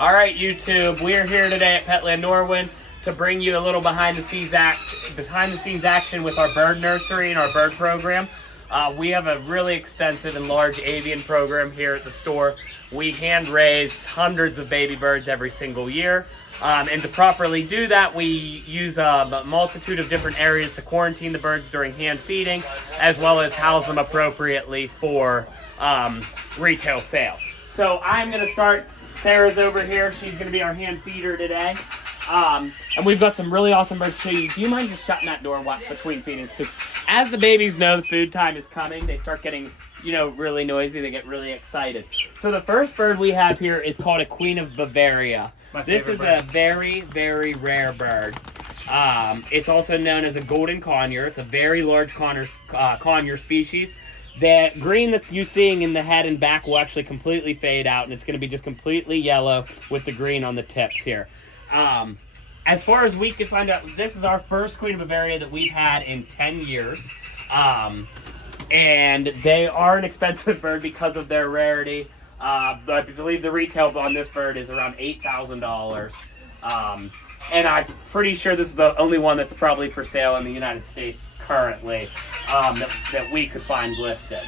All right, YouTube, we're here today at Petland, Norwin to bring you a little behind the scenes action with our bird nursery and our bird program. We have a really extensive and large avian program here at the store. We hand raise hundreds of baby birds every single year. And to properly do that, we use a multitude of different areas to quarantine the birds during hand feeding, as well as house them appropriately for retail sale. So I'm going to start. Sarah's over here. She's going to be our hand feeder today. And we've got some really awesome birds to show you. Do you mind just shutting that door between feedings? Because as the babies know the food time is coming, they start getting, really noisy. They get really excited. So the first bird we have here is called a Queen of Bavaria. This is a very, very rare bird. It's also known as a golden conure. It's a very large conure species. The green that you're seeing in the head and back will actually completely fade out, and it's going to be just completely yellow with the green on the tips here. As far as we can find out, this is our first Queen of Bavaria that we've had in 10 years. And they are an expensive bird because of their rarity. I believe the retail on this bird is around $8,000. And I'm pretty sure this is the only one that's probably for sale in the United States currently that we could find listed.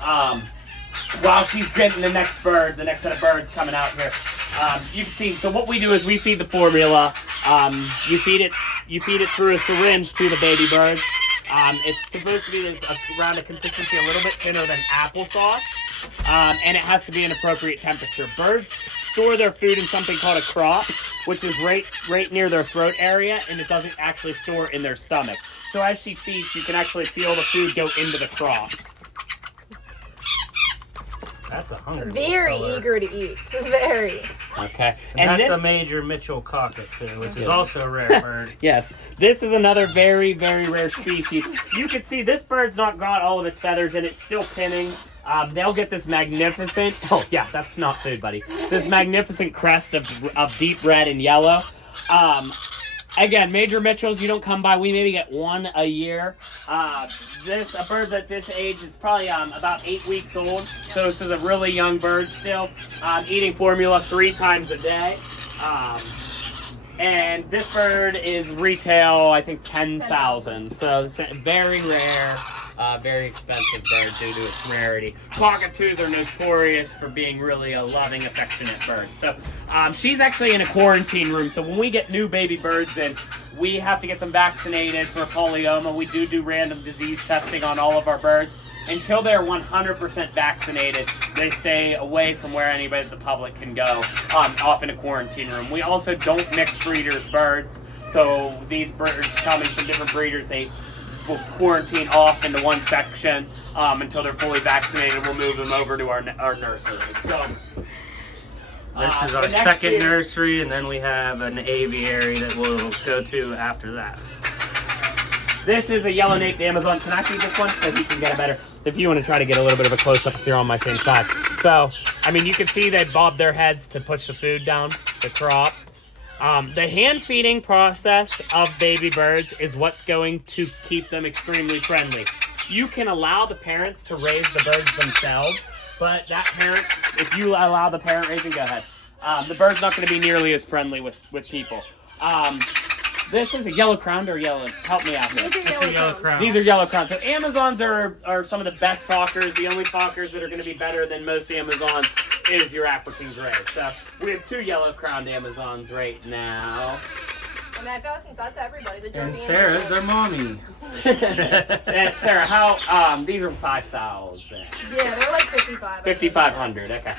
While she's getting the next set of birds coming out here, you can see. So what we do is we feed the formula. You feed it through a syringe to the baby birds. It's supposed to be around a consistency a little bit thinner than applesauce, and it has to be an appropriate temperature. Birds store their food in something called a crop, which is right near their throat area, and it doesn't actually store in their stomach. So as she feeds, you can actually feel the food go into the crop. That's a hungry Very eager to eat. Very. Okay. And that's a major Mitchell cockatoo, which is also a rare bird. Yes. This is another very, very rare species. You can see this bird's not got all of its feathers and it's still pinning. They'll get this magnificent... Oh, yeah, that's not food, buddy. This magnificent crest of deep red and yellow. Again, major Mitchells, you don't come by. We maybe get one a year. A bird at this age is probably about 8 weeks old. So this is a really young bird still. Eating formula 3 times a day. And this bird is retail, I think, $10,000. So it's a very rare, very expensive bird due to its rarity. Cockatoos are notorious for being really a loving, affectionate bird. So she's actually in a quarantine room. So when we get new baby birds in, we have to get them vaccinated for polioma. We do random disease testing on all of our birds. Until they're 100% vaccinated, they stay away from where anybody, the public, can go, off in a quarantine room. We also don't mix breeders' birds. So these birds coming from different breeders, they will quarantine off into one section until they're fully vaccinated. We'll move them over to our nursery. So this is our second nursery, and then we have an aviary that we'll go to after that. This is a yellow-naped Amazon. Can I feed this one so you can get a better... If you want to try to get a little bit of a close-up, because they're on my same side. So, you can see they bob their heads to push the food down, the crop. The hand feeding process of baby birds is what's going to keep them extremely friendly. You can allow the parents to raise the birds themselves, but that parent, if you allow the parent raising, go ahead. The bird's not going to be nearly as friendly with people. This is a yellow crowned or yellow? Help me out here. It's a yellow crown. These are yellow crowns. So Amazons are some of the best talkers. The only talkers that are going to be better than most Amazons is your African gray. So we have 2 yellow crowned Amazons right now. And I think that's everybody. And Sarah's their mommy. And Sarah, how? These are 5,000. Yeah, they're like 55. 5,500. Okay.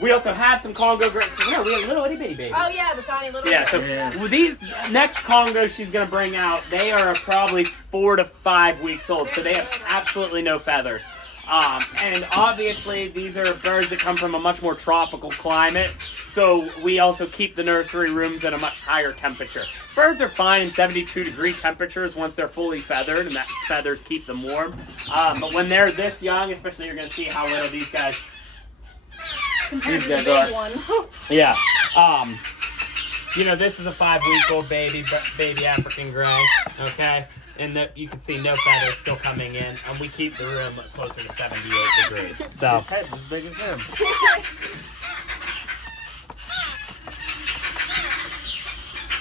We also have some Congo grays. No, we have little itty bitty babies. Oh yeah, the tiny little. Yeah. So these next Congos she's gonna bring out, they are probably 4 to 5 weeks old, so they have absolutely no feathers. And obviously these are birds that come from a much more tropical climate, so we also keep the nursery rooms at a much higher temperature. Birds are fine in 72-degree temperatures once they're fully feathered, and that feathers keep them warm. But when they're this young, especially, you're gonna see how little these guys. Compared to the big one. Yeah. This is a 5-week-old baby African gray. Okay. And you can see no feathers still coming in, and we keep the room closer to 78 degrees. So his head's as big as him.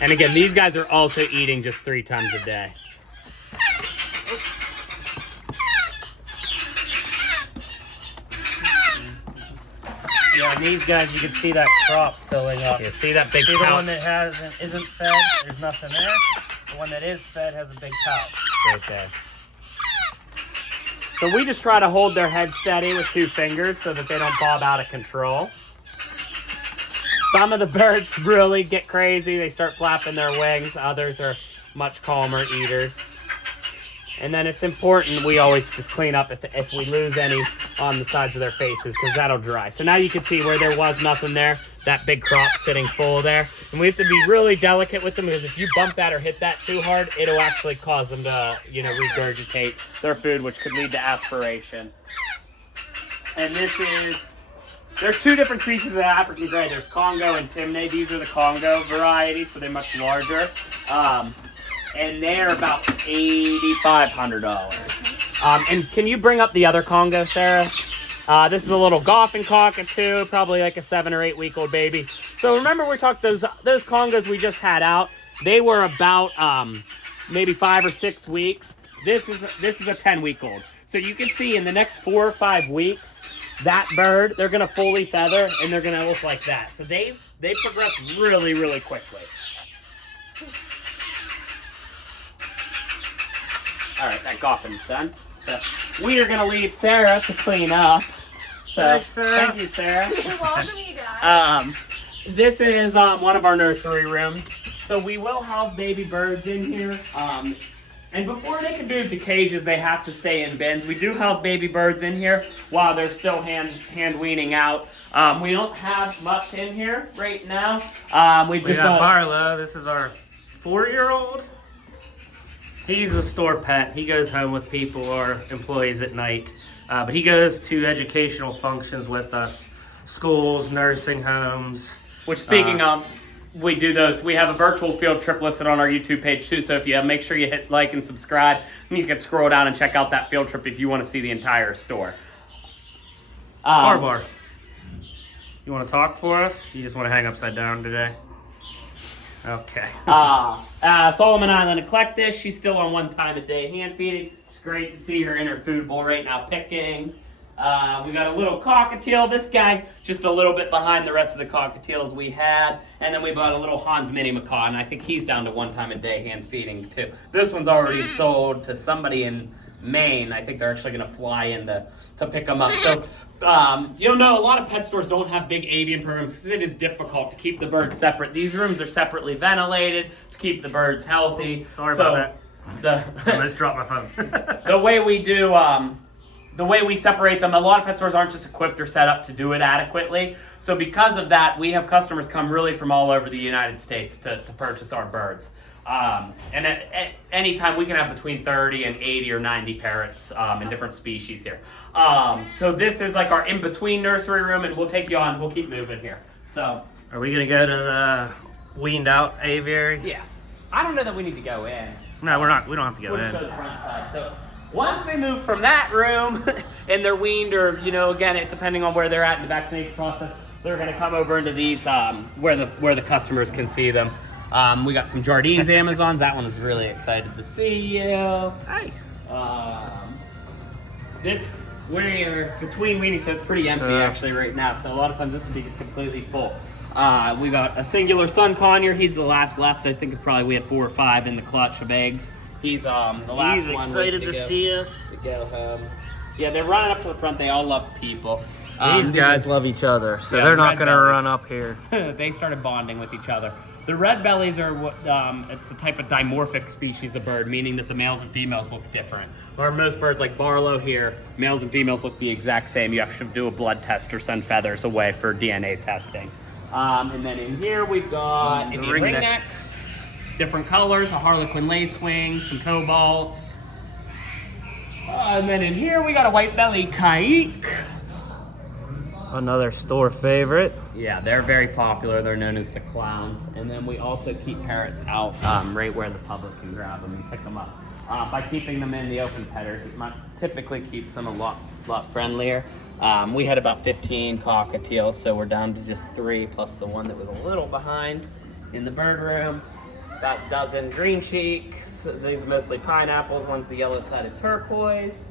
And again, these guys are also eating just 3 times a day. Yeah, and these guys, you can see that crop filling up. You see that big See the pouch one that isn't fed? There's nothing there. The one that is fed has a big pouch. right there. So we just try to hold their head steady with 2 fingers so that they don't bob out of control. Some of the birds really get crazy. They start flapping their wings. Others are much calmer eaters. And then it's important we always just clean up if we lose any on the sides of their faces, because that'll dry. So now you can see where there was nothing there, that big crop sitting full there. And we have to be really delicate with them, because if you bump that or hit that too hard, it'll actually cause them to, regurgitate their food, which could lead to aspiration. And there's 2 different species of African gray. There's Congo and Timneh. These are the Congo varieties, so they're much larger. And they're about $8,500. And can you bring up the other Congo, Sarah? This is a little Goffin cockatoo, probably like a 7 or 8 week old baby. So remember we talked those Congos we just had out. They were about maybe 5 or 6 weeks. This is a 10-week-old. So you can see in the next 4 or 5 weeks, that bird, they're gonna fully feather and they're gonna look like that. So they progress really, really quickly. All right, that Goffin's done. So we are gonna leave Sarah to clean up. So Thanks, Sarah. Thank you, Sarah. You're welcome, you guys. This is one of our nursery rooms. So we will house baby birds in here. And before they can move to cages, they have to stay in bins. We do house baby birds in here while they're still hand weaning out. We don't have much in here right now. We got Barlow. This is our 4-year-old. He's a store pet. He goes home with people or employees at night. But he goes to educational functions with us. Schools, nursing homes. Which, speaking of, we do those. We have a virtual field trip listed on our YouTube page too. So if you make sure you hit like and subscribe, and you can scroll down and check out that field trip if you want to see the entire store. Barbar. You want to talk for us? You just want to hang upside down today? Okay. Solomon Island Eclectus. She's still on 1 time a day hand feeding. It's great to see her in her food bowl right now picking. We got a little cockatiel. This guy just a little bit behind the rest of the cockatiels we had. And then we bought a little Hans mini macaw, and I think he's down to 1 time a day hand feeding too. This one's already sold to somebody in Maine. I think they're actually going to fly in to pick them up. So, a lot of pet stores don't have big avian programs because it is difficult to keep the birds separate. These rooms are separately ventilated to keep the birds healthy. Sorry about that. I just dropped my phone. The way we separate them, a lot of pet stores aren't just equipped or set up to do it adequately. So because of that, we have customers come really from all over the United States to purchase our birds. And at any time we can have between 30 and 80 or 90 parrots in different species here. So this is like our in-between nursery room, and we'll take you on. We'll keep moving here. So are we gonna go to the weaned out aviary? Yeah, I don't know that we need to go in. No, we're not. We don't have to go We'll in. show the front side. So once they move from that room and they're weaned, or again, depending on where they're at in the vaccination process, they're gonna come over into these where the customers can see them. We got some Jardines Amazons. That one is really excited to see you. Hi. This we're between weenies, so it's pretty empty actually right now. So a lot of times this would be just completely full. We got a singular son Conure. He's the last left. I think probably we had 4 or 5 in the clutch of eggs. He's the last He's one. excited to see us. To go home. Yeah, they're running up to the front. They all love people. These guys love each other, so they're not going to run up here. They started bonding with each other. The red bellies are it's a type of dimorphic species of bird, meaning that the males and females look different. Where most birds like Barlow here, males and females look the exact same. You have to do a blood test or send feathers away for DNA testing. And then in here we've got Indian ringnecks, different colors, a harlequin lacewing, some cobalts. And then in here we got a white belly kike. Another store favorite. Yeah, they're very popular. They're known as the clowns. And then we also keep parrots out right where the public can grab them and pick them up. By keeping them in the open petters, it typically keeps them a lot friendlier. We had about 15 cockatiels, so we're down to just 3, plus the one that was a little behind in the bird room. about a dozen green cheeks. These are mostly pineapples. One's the yellow-sided turquoise.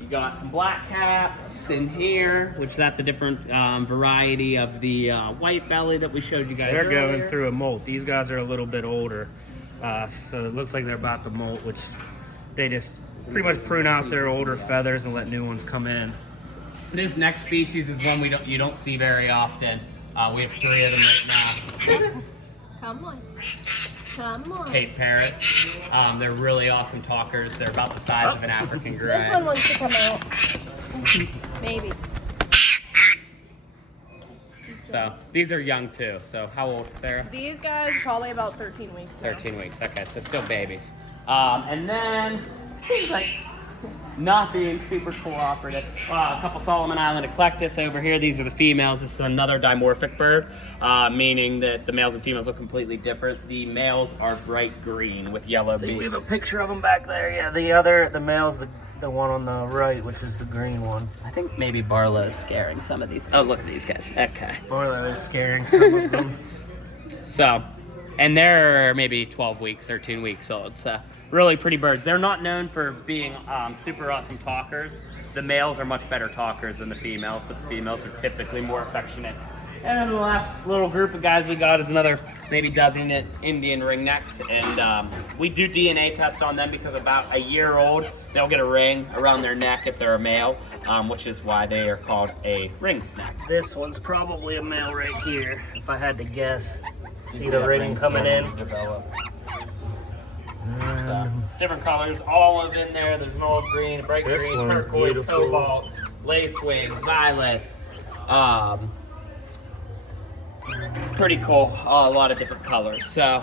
You got some black caps in here, which that's a different variety of the white belly that we showed you guys They're earlier. going through a molt. These guys are a little bit older, so it looks like they're about to molt, which they just pretty much prune out their older feathers and let new ones come in. This next species is one you don't see very often. We have 3 of them right now. Come on. Come on. Cape parrots. They're really awesome talkers. They're about the size of an African gray. This one wants to come out. Maybe. So these are young too. So how old, Sarah? These guys probably about 13 weeks now. 13 weeks. Okay, so still babies. And then things like not being super cooperative. A couple Solomon Island Eclectus over here. These are the females. This is another dimorphic bird, meaning that the males and females look completely different. The males are bright green with yellow beaks. We have a picture of them back there. Yeah, the male's the one on the right, which is the green one. I think maybe Barlow's scaring some of these. Oh, look at these guys. Okay. Barlow is scaring some of them. So, and they're maybe 12 weeks, 13 weeks old. So, really pretty birds. They're not known for being super awesome talkers. The males are much better talkers than the females, but the females are typically more affectionate. And then the last little group of guys we got is another maybe dozen Indian ringnecks. And we do DNA test on them because about a year old, they'll get a ring around their neck if they're a male, which is why they are called a ringneck. This one's probably a male right here, if I had to guess. See the ring coming in. So, different colors, olive in there. There's an olive green, a bright This green, one's turquoise, beautiful. cobalt, lace wings, violets. Pretty cool. A lot of different colors. So,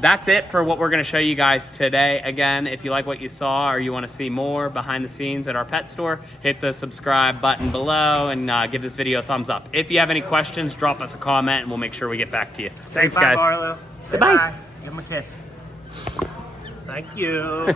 that's it for what we're going to show you guys today. Again, if you like what you saw or you want to see more behind the scenes at our pet store, hit the subscribe button below and give this video a thumbs up. If you have any questions, drop us a comment and we'll make sure we get back to you. Thanks, Say bye, guys. Barlow. Say bye. Give him a kiss. Thank you.